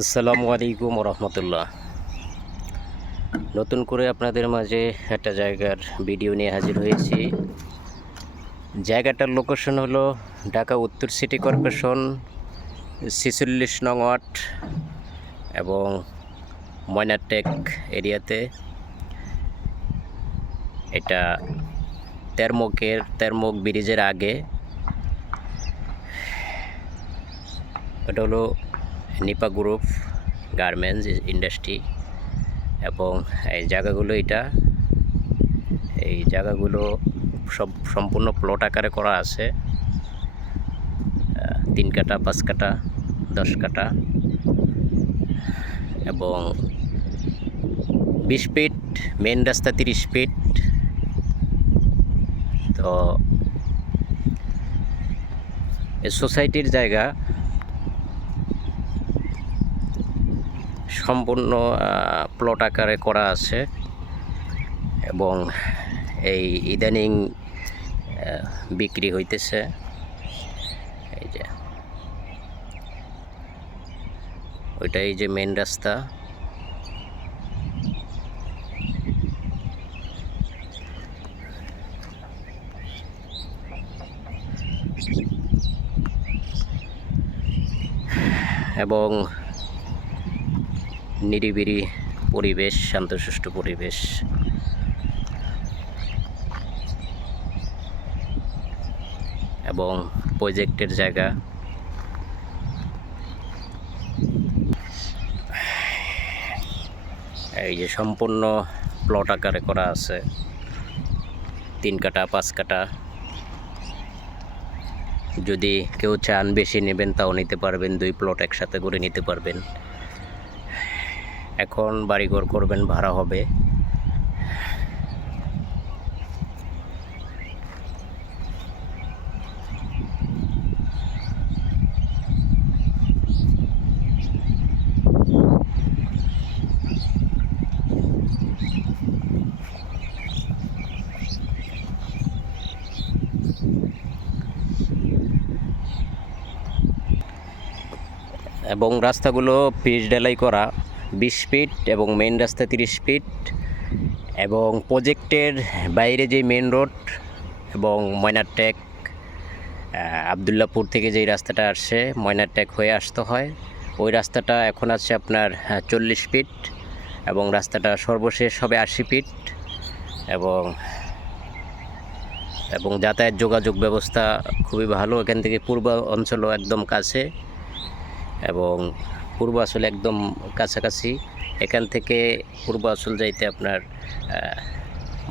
আসসালামু আলাইকুম রহমতুল্লাহ। নতুন করে আপনাদের মাঝে একটা জায়গার ভিডিও নিয়ে হাজির হয়েছি। জায়গাটার লোকেশন হলো ঢাকা উত্তর সিটি কর্পোরেশন ৪৬ নং ওয়ার্ড এবং ময়নাটেক এরিয়াতে। এটা তেরমুখ ব্রিজের আগে। এটা হলো নিপা গ্রুপ গার্মেন্টস ইন্ডাস্ট্রি এবং এই জায়গাগুলো সব সম্পূর্ণ প্লট আকারে করা আছে। 3 কাঠা, 5 কাঠা, 10 কাঠা এবং 20 ফিট, মেন রাস্তা 30 ফিট। তো এই সোসাইটির জায়গা সম্পূর্ণ প্লট আকারে করা আছে এবং এই ইদানিং বিক্রি হইতেছে। এই যে ওইটাই যে মেন রাস্তা। এবং নিরিবিলি পরিবেশ, শান্তশিষ্ট পরিবেশ। এবং প্রজেক্টের জায়গা। এই যে সম্পূর্ণ প্লট আকারে করা আছে, 3 কাঠা, 5 কাঠা। যদি কেউ চান বেশি নেবেন তাও নিতে পারবেন, 2 প্লট একসাথে করে নিতে পারবেন। এখন বাড়িঘর করবেন, ভাড়া হবে। এবং রাস্তাগুলো পিচ ঢালাই করা, 20 ফিট এবং মেন রাস্তা 30 ফিট। এবং প্রজেক্টের বাইরে যে মেন রোড এবং ময়নাটেক আবদুল্লাপুর থেকে যেই রাস্তাটা আসছে, ময়নাটেক হয়ে আসতে হয়, ওই রাস্তাটা এখন আছে আপনার 40 ফিট এবং রাস্তাটা সর্বশেষ হবে 80 ফিট। এবং যাতায়াত যোগাযোগ ব্যবস্থা খুবই ভালো। এখান থেকে পূর্ব অঞ্চলও একদম কাছে এবং পূর্বাচল একদম কাছাকাছি। এখান থেকে পূর্বাচল যাইতে আপনার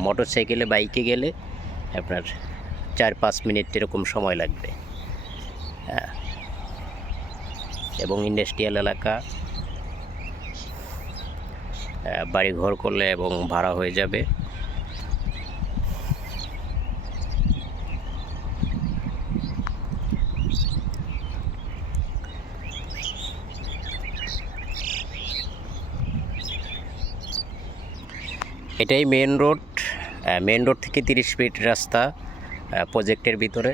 মোটর সাইকেলে, বাইকে গেলে আপনার 4-5 মিনিট এরকম সময় লাগবে। এবং ইন্ডাস্ট্রিয়াল এলাকা, বাড়ি ঘর করলে এবং ভাড়া হয়ে যাবে। এটাই মেন রোড থেকে 30 ফিট রাস্তা প্রজেক্টের ভিতরে।